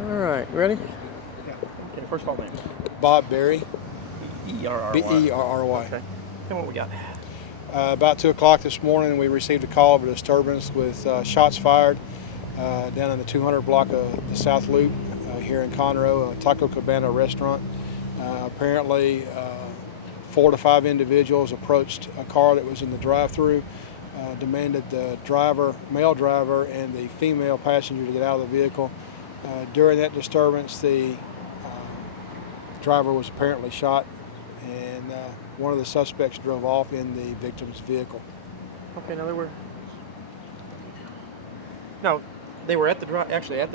All right, ready? Yeah. Okay, first call name. Bob Berry. B-E-R-R-Y. B-E-R-R-Y. Okay. Tell me what we got. About 2 o'clock this morning, we received a call of a disturbance with shots fired down in the 200 block of the South Loop here in Conroe, a Taco Cabana restaurant. Apparently, 4 to 5 individuals approached a car that was in the drive-thru, demanded the driver, male driver, and the female passenger to get out of the vehicle. During that disturbance, the driver was apparently shot, and one of the suspects drove off in the victim's vehicle. Okay, now they were at the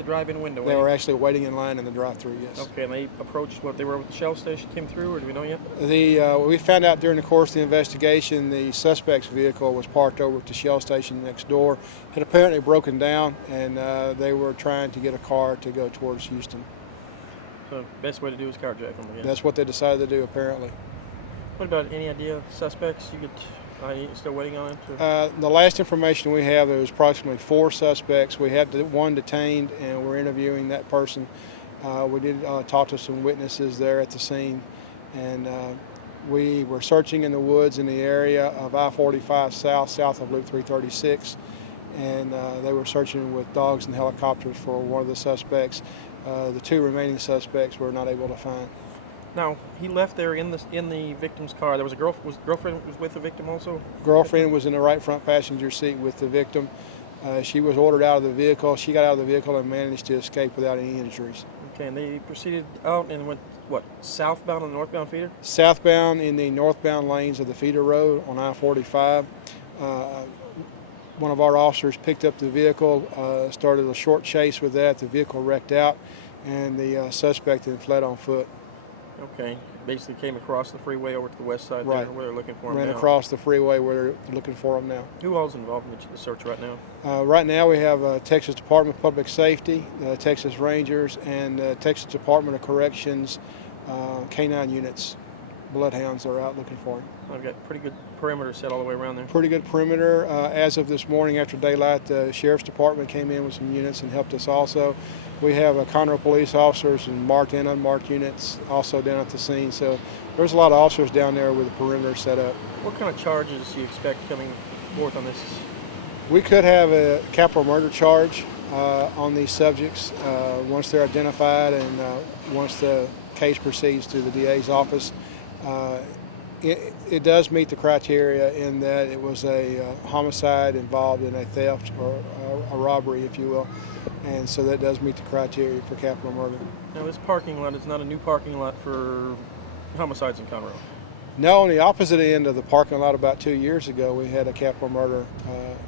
drive-in window. They were actually waiting in line in the drive-thru, yes. Okay, and they approached what they were with the Shell station, came through, or do we know yet? We found out during the course of the investigation the suspect's vehicle was parked over at the Shell station next door. It had apparently broken down, and they were trying to get a car to go towards Houston. So the best way to do is carjack them again. That's what they decided to do, apparently. What about any idea of suspects? Still waiting on it? The last information we have, there was approximately 4 suspects. We had one detained, and we're interviewing that person. We did talk to some witnesses there at the scene, and we were searching in the woods in the area of I-45 south of Loop 336, and they were searching with dogs and helicopters for one of the suspects. The 2 remaining suspects were not able to find. Now, he left there in the victim's car. There was girlfriend was with the victim also? Girlfriend was in the right front passenger seat with the victim. She was ordered out of the vehicle. She got out of the vehicle and managed to escape without any injuries. Okay, and they proceeded out and went, what, southbound on the northbound feeder? Southbound in the northbound lanes of the feeder road on I-45. One of our officers picked up the vehicle, started a short chase with that. The vehicle wrecked out, and the suspect then fled on foot. Okay, basically came across the freeway over to the west side right. There, where they're looking for him Ran now. across the freeway where they're looking for him now. Who else is involved in the search right now? Right now we have Texas Department of Public Safety, Texas Rangers, and Texas Department of Corrections K-9 units. Bloodhounds are out looking for him. I've got pretty good perimeter set all the way around there. Pretty good perimeter. As of this morning after daylight, the Sheriff's Department came in with some units and helped us also. We have Conroe police officers and marked and unmarked units also down at the scene. So there's a lot of officers down there with the perimeter set up. What kind of charges do you expect coming forth on this? We could have a capital murder charge on these subjects once they're identified and once the case proceeds to the DA's office. It does meet the criteria in that it was a homicide involved in a theft or a robbery, if you will, and so that does meet the criteria for capital murder. Now, this parking lot is not a new parking lot for homicides in Conroe. No, on the opposite end of the parking lot about 2 years ago, we had a capital murder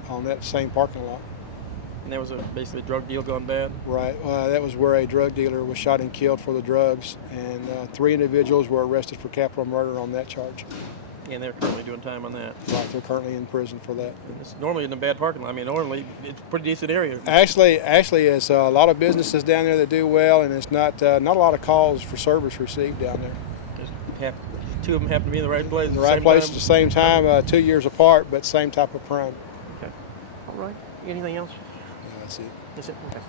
on that same parking lot. And there was basically a drug deal gone bad? Right. That was where a drug dealer was shot and killed for the drugs, and 3 individuals were arrested for capital murder on that charge. And they're currently doing time on that? Right, they're currently in prison for that. And it's normally in a bad parking lot. I mean, normally it's a pretty decent area. Actually, it's a lot of businesses down there that do well, and it's not a lot of calls for service received down there. Just 2 of them happen to be in the right place In the right place at the same time, 2 years apart, but same type of crime. Okay. All right. Anything else? No, that's it. That's it? Okay.